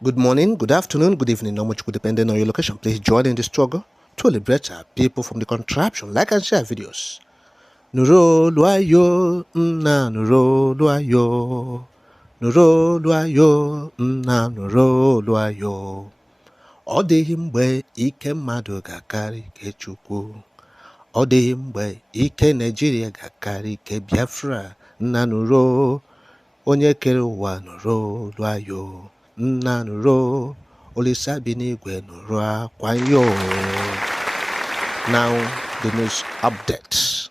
Good morning, good afternoon, good evening, not much good depending on your location. Please join in the struggle to liberate our people from the contraption. Like and share videos. Nuro luayo, na nuro luayo. Nuro luayo, na nuro luayo. Ọ dịghị mgbe ike mmadụ ga-akarị ike Chukwu. Ọ dịghị mgbe ike Naịjirịa ga-akarị ike Biafra. Nna nuro, onye kere ụwa nuro luayo. Nna nuro, Olisa bi n'igwe nụrụ akwa yo. Now the news update.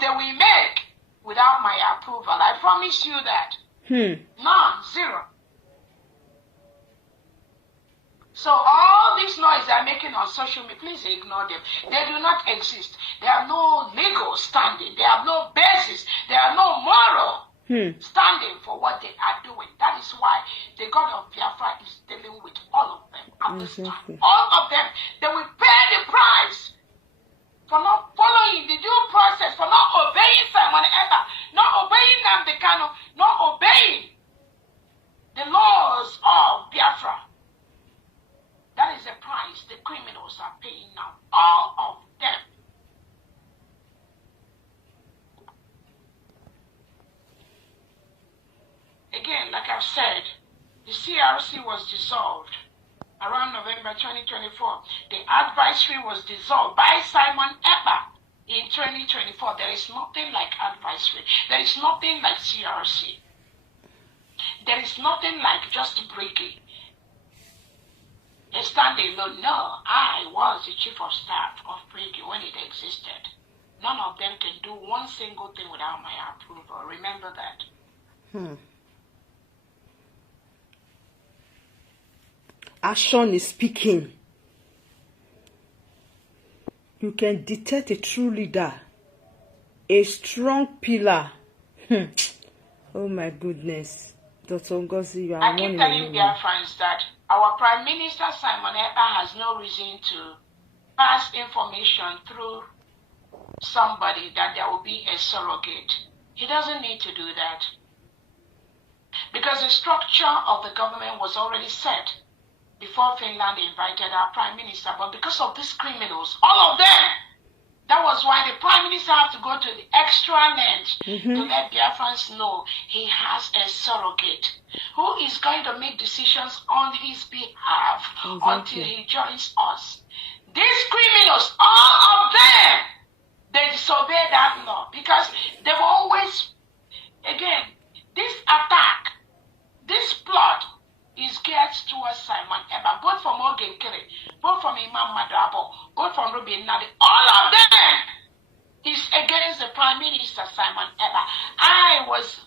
They will make without my approval. I promise you that. None, zero. So all this noise they're making on social media, please ignore them. They do not exist. They have no legal standing. They have no basis. They have no moral standing for what they are doing. That is why the God of Biafra is dealing with all of them at this time. All of them. They will pay the price for not following the due process, for not obeying Simon Ekpa, not obeying Kanu, not obeying the laws of Biafra. That is the price the criminals are paying now. All of them. Again, like I've said, the CRC was dissolved around November 2024. The advisory was dissolved by Simon Ekpa in 2024. There is nothing like advisory. There is nothing like CRC. There is nothing like just breaking. A standing alone. No, I was the chief of staff of Briggy when it existed. None of them can do one single thing without my approval. Remember that. Action is speaking. You can detect a true leader, a strong pillar. Oh my goodness. Dr. Ngozi, you are I keep telling their friends that our Prime Minister Simon Ekpa has no reason to pass information through somebody that there will be a surrogate. He doesn't need to do that. Because the structure of the government was already set before Finland invited our Prime Minister. But because of these criminals, all of them, that was why the Prime Minister had to go to the extra length to let Biafrans know he has a surrogate who is going to make decisions on his behalf until he joins us. These criminals, all of them, they disobey that law because they've always, again, this attack, this plot is geared towards Simon Ekpa, both from Ogen Kere, both from Imam Madrabo, both from Ruben Nadi. All of them is against the Prime Minister Simon Ekpa. I was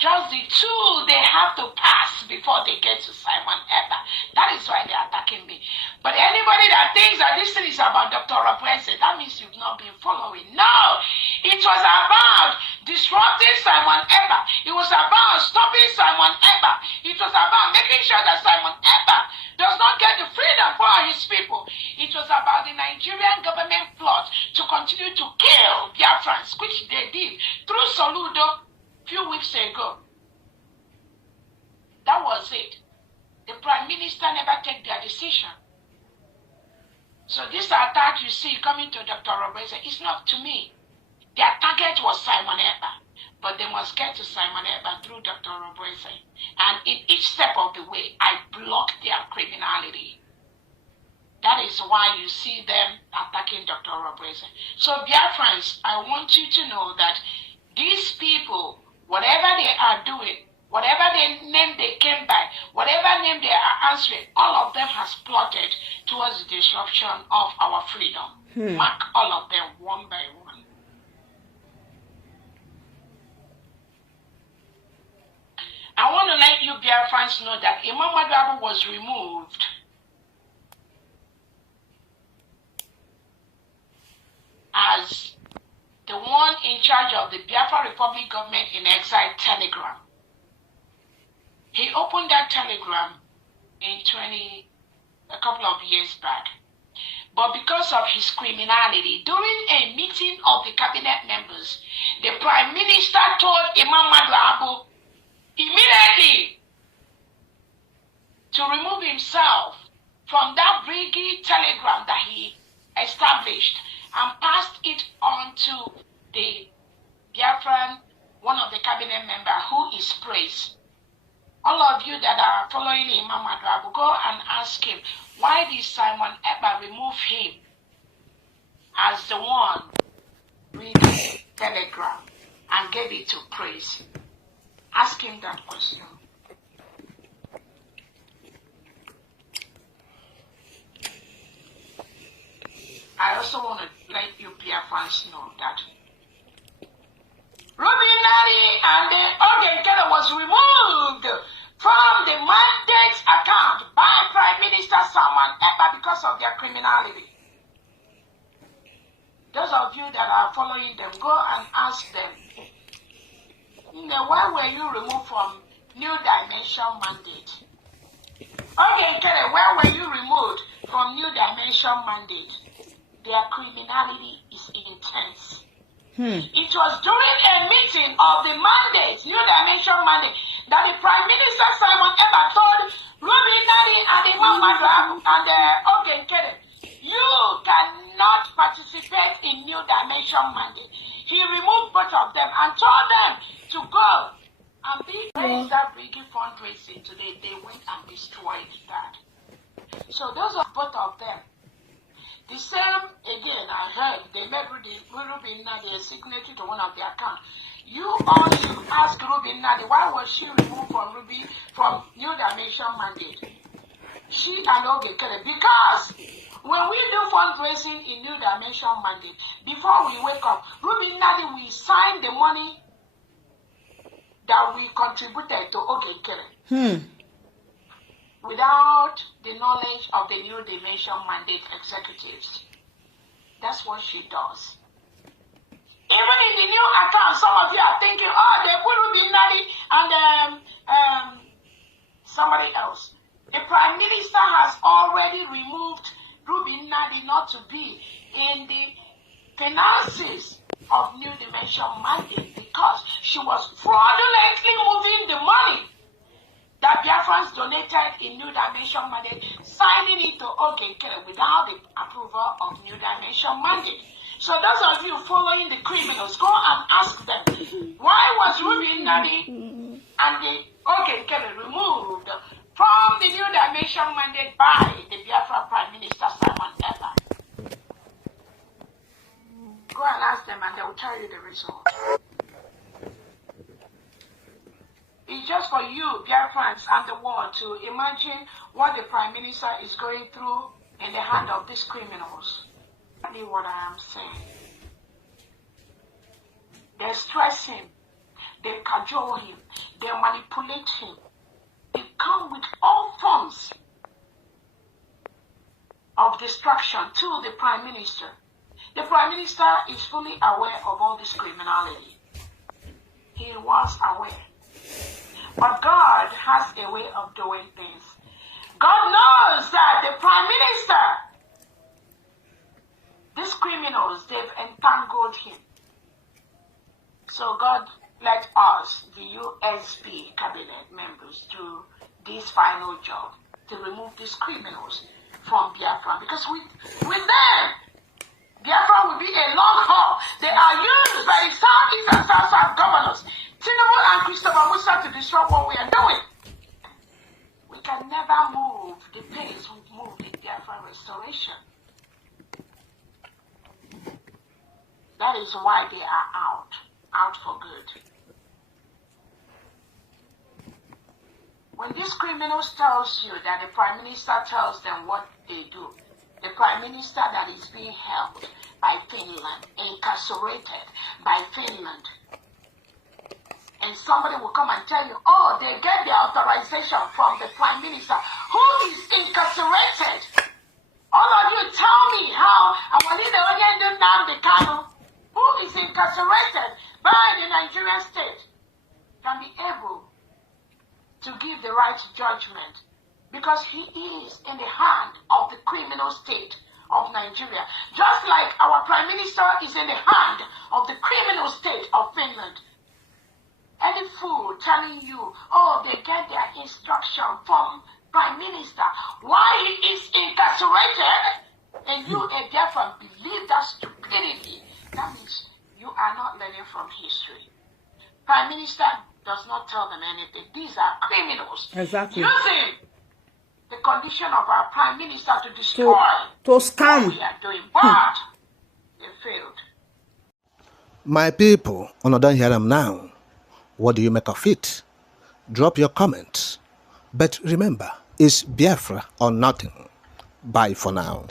just the tool they have to pass before they get to Simon Ekpa. That is why they're attacking me. But anybody that thinks that this thing is about Dr. Orabueze, that means you've not been following. No! It was about disrupting Simon Ekpa. It was about stopping Simon Ekpa. It was about making sure that Simon Ekpa does not get the freedom for his people. It was about the Nigerian government plot to continue to kill Biafrans, which they did through Soludo a few weeks ago. That was it. The Prime Minister never took their decision. So this attack you see coming to Dr. Orabueze is not to me. Their target was Simon Ekpa, but they must get to Simon Ekpa through Dr. Orabueze. And in each step of the way, I block their criminality. That is why you see them attacking Dr. Orabueze. So, Biafrans, I want you to know that these people, whatever they are doing, whatever name they came by, whatever name they are answering, all of them has plotted towards the disruption of our freedom. Mark all of them one by one. I want to let you Biafrans know that Imam Madrabo was removed as the one in charge of the Biafra Republic government in exile Telegram. He opened that Telegram in a couple of years back. But because of his criminality, during a meeting of the cabinet members, the Prime Minister told Imam Madrabo immediately to remove himself from that Brigi telegram that he established and passed it on to the Biafran, one of the cabinet members who is praised. All of you that are following Imam Adrabu, go and ask him, why did Simon Ekpa remove him as the one reading telegram and gave it to praise? Ask him that question. I also want to let you Biafrans know that Ruby Nari and the Ogenkele was removed from the mandate account by Prime Minister Simon Ekpa because of their criminality. Those of you that are following them, go and ask them, why were you removed from New Dimension mandate? Ogenkele, why were you removed from New Dimension mandate? Their criminality is intense. It was during a meeting of the mandate, New Dimension mandate, that the Prime Minister Simon Ekpa told Ruby Nari and Imam Adrabu and Ogenkele, you cannot participate in New Dimension mandate. He removed both of them and told them to go and be raised that Brigi fundraising today. They went and destroyed that. So those are both of them. The same, again, I heard they made Ruby Nadi a signatory to one of their accounts. You all should ask Ruby Nadi, why was she removed from New Dimension mandate? She and Ogenkele, because when we do fundraising in New Dimension mandate, before we wake up, Ruby Nadi will sign the money that we contributed to Ogenkele. Without the knowledge of the New Dimension mandate executives. That's what she does. Even in the new account, some of you are thinking, oh, they put Ruby Nadi and somebody else. The Prime Minister has already removed Ruby Nadi not to be in the finances of New Dimension mandate because she was fraudulently moving the money that Biafrans donated in New Dimension mandate, signing it to Ogenkele without the approval of New Dimension mandate. So those of you following the criminals, go and ask them, why was Ruby Nadi and the Ogenkele removed from the New Dimension mandate by the Biafra Prime Minister Simon Ekpa? Go and ask them and they will tell you the result. It's just for you, Biafrans, and the world to imagine what the Prime Minister is going through in the hand of these criminals. That's what I am saying. They stress him, they cajole him, they manipulate him. They come with all forms of distraction to the Prime Minister. The Prime Minister is fully aware of all this criminality. He was aware. But God has a way of doing things. God knows that the Prime Minister, these criminals, they've entangled him. So God let us, the USB cabinet members, do this final job to remove these criminals from Biafra. Because with them, Biafra will be a long haul. They are used by the Southeast and South governors, Tinubu and Christopher Musa, to disrupt what we are doing. We can never move the pace we've moved in Biafra restoration. That is why they are out for good. When these criminals tells you that the Prime Minister tells them what they do, the Prime Minister that is being held by Finland, incarcerated by Finland, and somebody will come and tell you, oh, they get their authorization from the Prime Minister who is incarcerated. All of you tell me how our leader the Kanu, who is incarcerated by the Nigerian state, can be able to give the right judgment because he is in the hand of the criminal state of Nigeria. Just like our Prime Minister is in the hand of the criminal state of Finland. Any fool telling you, oh, they get their instruction from Prime Minister learning from history. Prime Minister does not tell them anything. These are criminals. Exactly. Using the condition of our Prime Minister to destroy to scam. what we are doing. But they failed. My people, on don't hear them now. What do you make of it? Drop your comments. But remember, it's Biafra or nothing. Bye for now.